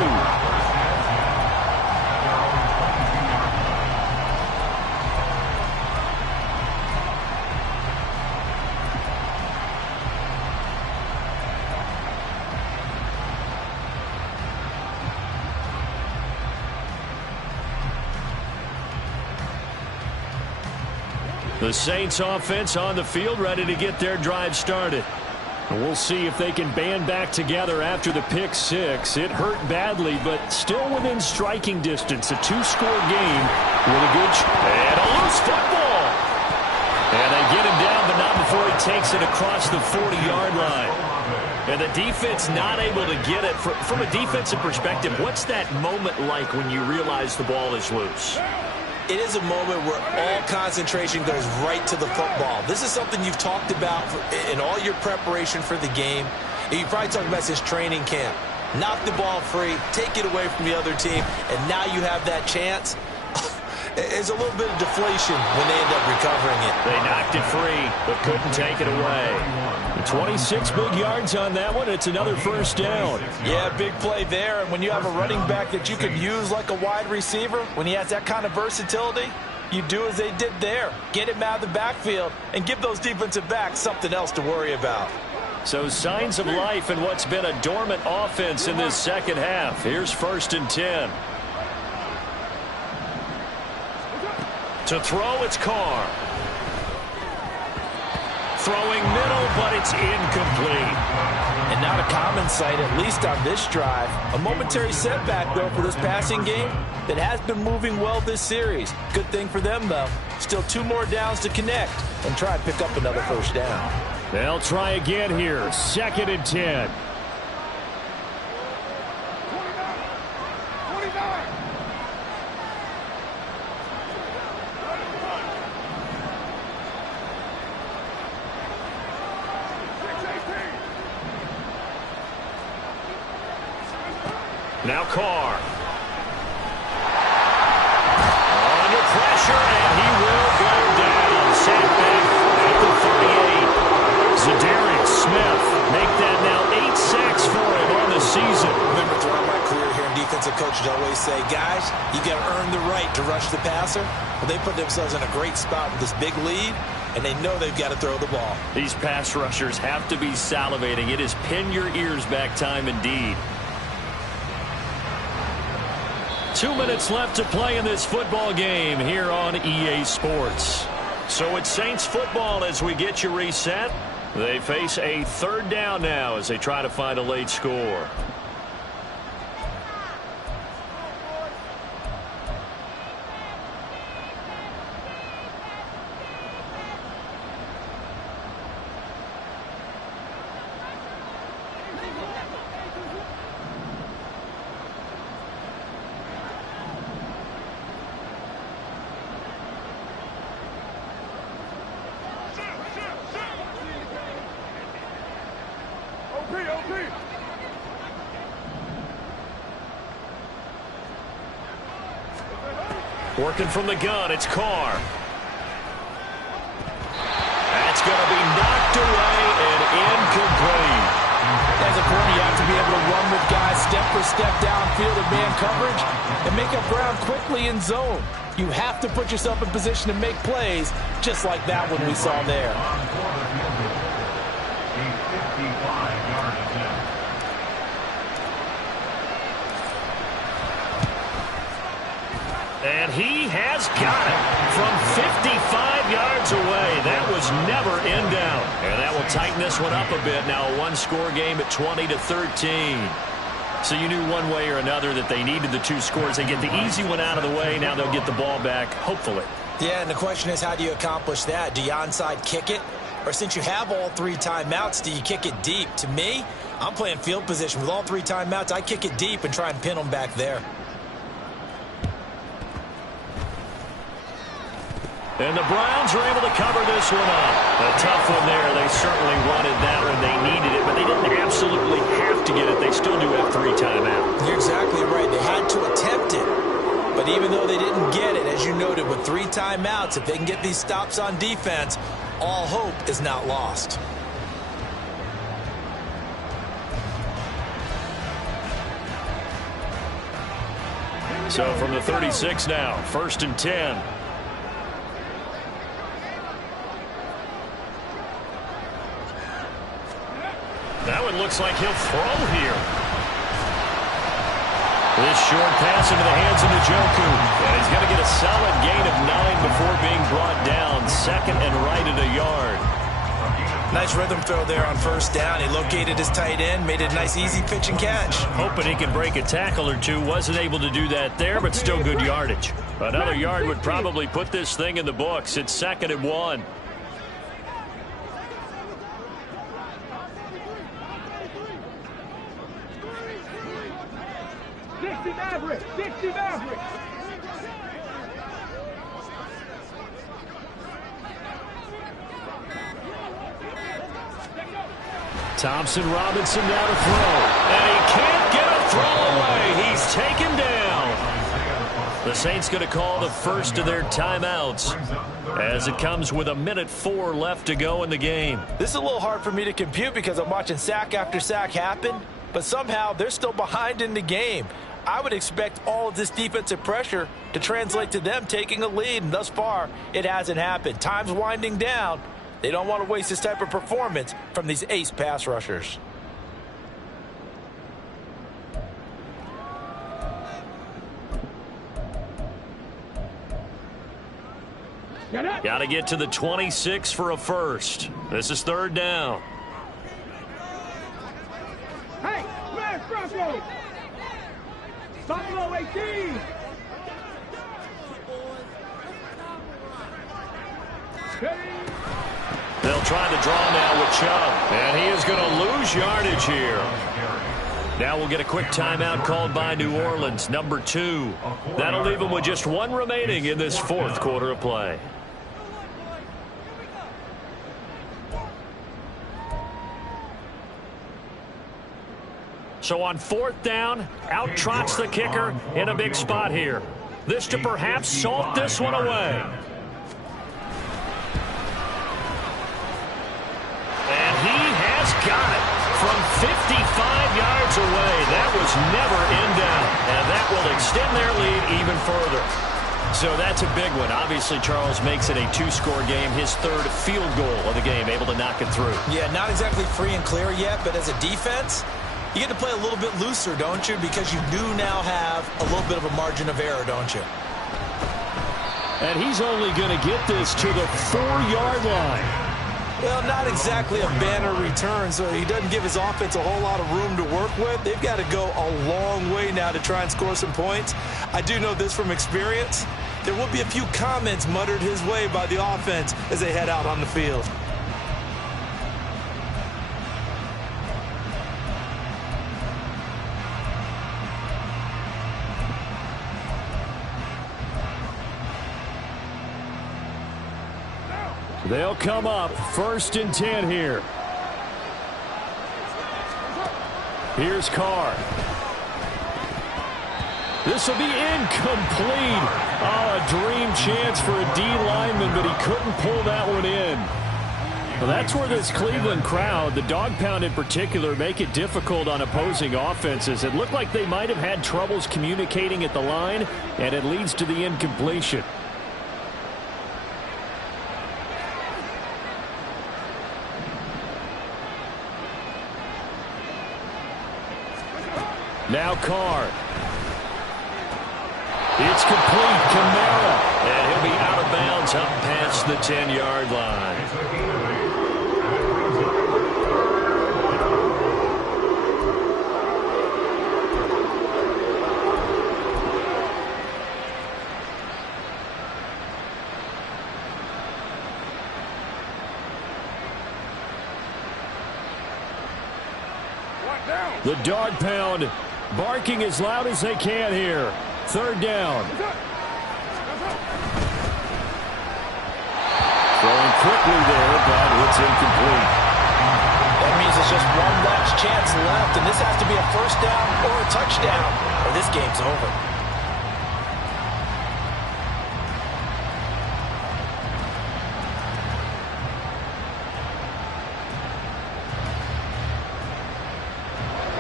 The Saints offense on the field, ready to get their drive started. And we'll see if they can band back together after the pick 6. It hurt badly, but still within striking distance. A 2-score game with a good and a loose football. And they get him down, but not before he takes it across the 40-yard line. And the defense not able to get it. From a defensive perspective, what's that moment like when you realize the ball is loose? It is a moment where all concentration goes right to the football. This is something you've talked about in all your preparation for the game. And you probably talked about this training camp. Knock the ball free, take it away from the other team, and now you have that chance. There's a little bit of deflation when they end up recovering it. They knocked it free, but couldn't take it away. 26 big yards on that one. It's another first down. Yeah, big play there. And when you have a running back that you can use like a wide receiver, when he has that kind of versatility, you do as they did there. Get him out of the backfield and give those defensive backs something else to worry about. So signs of life in what's been a dormant offense in this second half. Here's 1st and 10. To throw, it's Carr. Throwing middle, but it's incomplete. And not a common sight, at least on this drive. A momentary setback, though, for this passing game that has been moving well this series. Good thing for them, though. Still 2 more downs to connect and try and pick up another first down. They'll try again here. 2nd and 10. Now Carr. Under pressure, and he will go down. Sacked back at the 38. Zadarius Smith make that now 8 sacks for him on the season. Remember, throughout my career here in defensive coaches always say, guys, you got to earn the right to rush the passer. Well, they put themselves in a great spot with this big lead, and they know they've got to throw the ball. These pass rushers have to be salivating. It is pin your ears back time indeed. 2 minutes left to play in this football game here on EA Sports. So it's Saints football as we get you reset. They face a 3rd down now as they try to find a late score. Working from the gun, it's Carr. That's going to be knocked away and incomplete. As a corner, you have to be able to run with guys step for step downfield in man coverage and make up ground quickly in zone. You have to put yourself in position to make plays, just like that one we saw there. And he has got it from 55 yards away. That was never in down. And that will tighten this one up a bit. Now a one-score game at 20-13. So you knew one way or another that they needed the two scores. They get the easy one out of the way. Now they'll get the ball back, hopefully. Yeah, and the question is, how do you accomplish that? Do you onside kick it? Or since you have all three timeouts, do you kick it deep? To me, I'm playing field position. With all three timeouts, I kick it deep and try and pin them back there. And the Browns are able to cover this one up. A tough one there. They certainly wanted that when they needed it, but they didn't absolutely have to get it. They still do have three timeouts. You're exactly right. They had to attempt it. But even though they didn't get it, as you noted, with three timeouts, if they can get these stops on defense, all hope is not lost. So from the 36 now, 1st and 10. That one looks like he'll throw here. This short pass into the hands of Njoku. And he's going to get a solid gain of 9 before being brought down. Second and right at a yard. Nice rhythm throw there on 1st down. He located his tight end, made it a nice easy pitch and catch. Hoping he can break a tackle or two. Wasn't able to do that there, but still good yardage. Another yard would probably put this thing in the books. It's 2nd and 1. Thompson Robinson now to throw. And he can't get a throw away. He's taken down. The Saints going to call the first of their timeouts as it comes with 1:04 left to go in the game. This is a little hard for me to compute because I'm watching sack after sack happen, but somehow they're still behind in the game. I would expect all of this defensive pressure to translate to them taking a lead, and thus far, it hasn't happened. Time's winding down. They don't want to waste this type of performance from these ace pass rushers. Got to get to the 26 for a first. This is 3rd down. Hey, where's Bronco? Buffalo 18. They'll try the draw now with Chubb. And he is going to lose yardage here. Now we'll get a quick timeout called by New Orleans, number 2. That'll leave them with just 1 remaining in this 4th quarter of play. So on 4th down, out trots the kicker in a big spot here. This to perhaps salt this one away. And he has got it from 55 yards away. That was never in down. And that will extend their lead even further. So that's a big one. Obviously, Charles makes it a 2-score game. His 3rd field goal of the game, able to knock it through. Yeah, not exactly free and clear yet, but as a defense, you get to play a little bit looser, don't you? Because you do now have a little bit of a margin of error, don't you? And he's only going to get this to the 4-yard line. Well, not exactly a banner return, so he doesn't give his offense a whole lot of room to work with. They've got to go a long way now to try and score some points. I do know this from experience. There will be a few comments muttered his way by the offense as they head out on the field. They'll come up 1st and 10 here. Here's Carr. This will be incomplete. Oh, a dream chance for a D lineman, but he couldn't pull that one in. Well, that's where this Cleveland crowd, the dog pound in particular, make it difficult on opposing offenses. It looked like they might have had troubles communicating at the line, and it leads to the incompletion. Now Carr. It's complete. Kamara. And he'll be out of bounds up past the 10-yard line. The dog pound barking as loud as they can here. Third down. Throwing quickly there, but it's incomplete. That means there's just one last chance left, and this has to be a first down or a touchdown, or this game's over.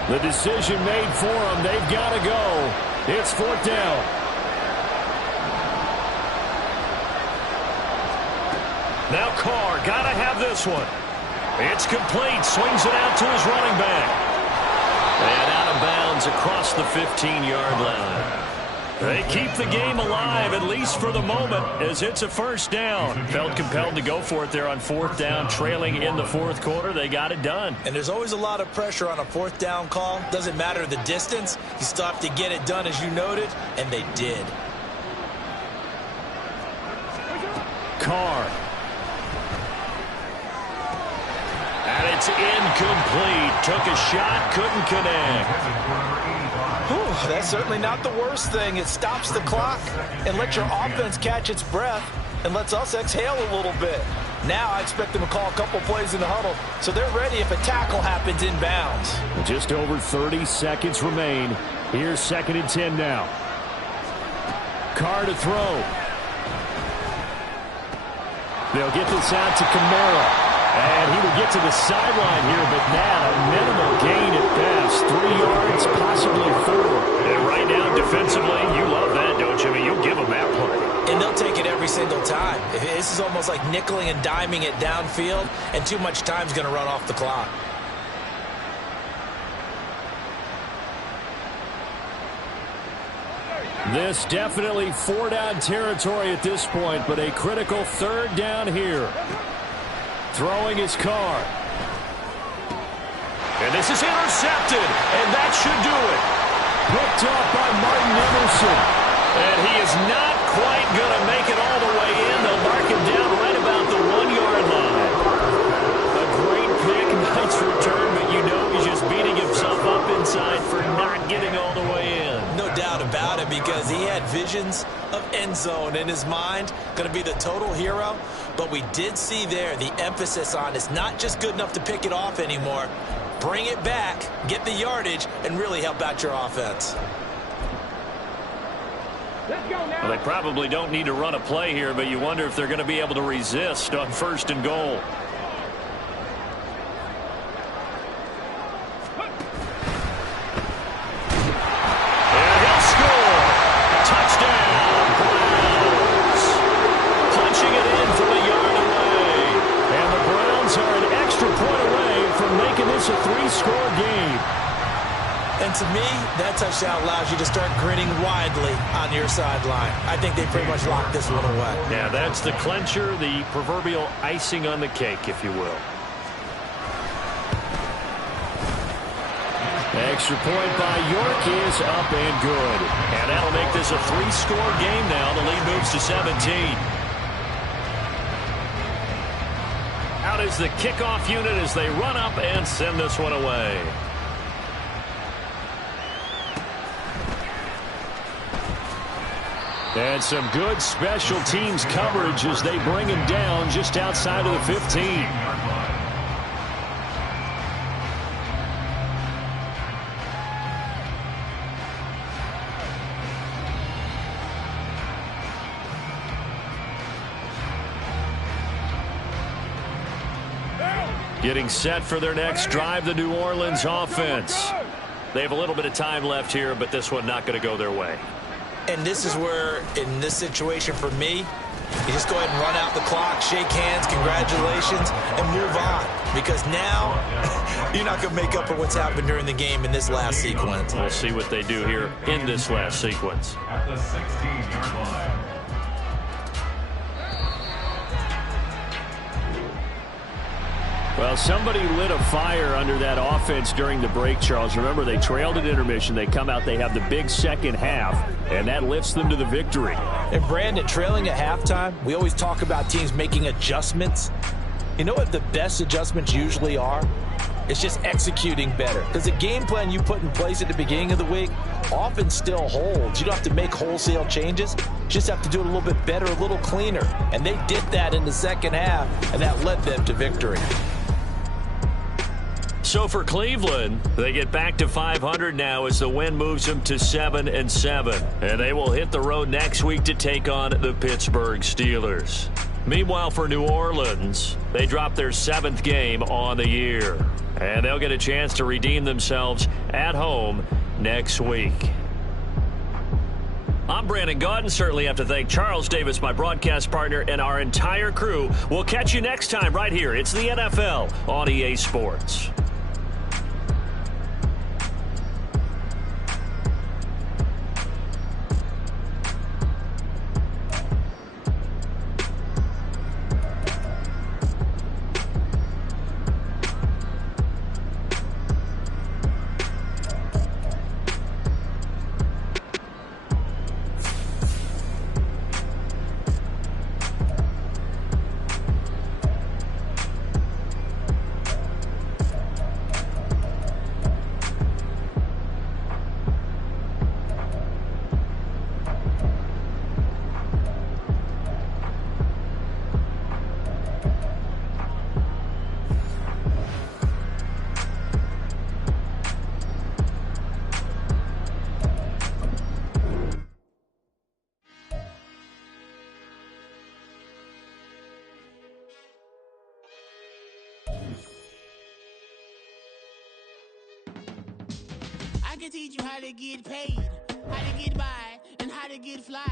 The decision made for them. They've got to go. It's fourth down. Now Carr, got to have this one. It's complete. Swings it out to his running back. And out of bounds across the 15-yard line. They keep the game alive, at least for the moment, as it's a first down. Felt compelled to go for it there on fourth down, trailing in the fourth quarter. They got it done. And there's always a lot of pressure on a fourth down call. Doesn't matter the distance. You still have to get it done, as you noted, and they did. Carr. And it's incomplete. Took a shot, couldn't connect. Whew, that's certainly not the worst thing. It stops the clock and lets your offense catch its breath and lets us exhale a little bit. Now I expect them to call a couple plays in the huddle so they're ready if a tackle happens inbounds. Just over 30 seconds remain. Here's 2nd and 10 now. Carr to throw. They'll get this out to Kamara. And he will get to the sideline here, but now a minimal gain at best. 3 yards, possibly 4. And right now, defensively, you love that, don't you? I mean, you'll give them that play. And they'll take it every single time. This is almost like nickeling and diming it downfield, and too much time's going to run off the clock. This definitely 4-down territory at this point, but a critical 3rd down here. Throwing his Carr. And this is intercepted, and that should do it. Picked off by Martin Emerson. And he is not quite going to make it all the way in. They'll mark him down right about the 1-yard line. A great pick, nice return, but you know he's just beating himself up inside for not getting all the way in. No doubt about it, because he had visions of end zone in his mind. Going to be the total hero. But we did see there the emphasis on it's not just good enough to pick it off anymore. Bring it back, get the yardage, and really help out your offense. Well, they probably don't need to run a play here, but you wonder if they're going to be able to resist on 1st and goal. And he'll score. Touchdown, Browns. Punching it in from a yard away. And the Browns are an extra point away from making this a 3-score game. And to me, that touchdown allows you to start grinning widely on your sideline. I think they pretty much locked this one away. Yeah, that's the clincher, the proverbial icing on the cake, if you will. Extra point by York is up and good. And that'll make this a 3-score game now. The lead moves to 17. Out is the kickoff unit as they run up and send this one away. And some good special teams coverage as they bring him down just outside of the 15. Getting set for their next drive, the New Orleans offense. They have a little bit of time left here, but this one not going to go their way. And this is where, in this situation for me, You just go ahead and run out the clock, shake hands, congratulations, and move on. Because now, you're not going to make up for what's happened during the game in this last sequence. We'll see what they do here in this last sequence. At the 16-yard line. Well, somebody lit a fire under that offense during the break, Charles. Remember, they trailed at intermission. They come out, they have the big second half, and that lifts them to the victory. And Brandon, trailing at halftime, we always talk about teams making adjustments. You know what the best adjustments usually are? It's just executing better. Because the game plan you put in place at the beginning of the week often still holds. You don't have to make wholesale changes. You just have to do it a little bit better, a little cleaner. And they did that in the second half, and that led them to victory. So for Cleveland, they get back to 500 now as the win moves them to 7-7. And they will hit the road next week to take on the Pittsburgh Steelers. Meanwhile, for New Orleans, they drop their 7th game on the year. And they'll get a chance to redeem themselves at home next week. I'm Brandon Gaudin. Certainly have to thank Charles Davis, my broadcast partner, and our entire crew. We'll catch you next time right here. It's the NFL on EA Sports. I can teach you how to get paid, how to get by, and how to get fly.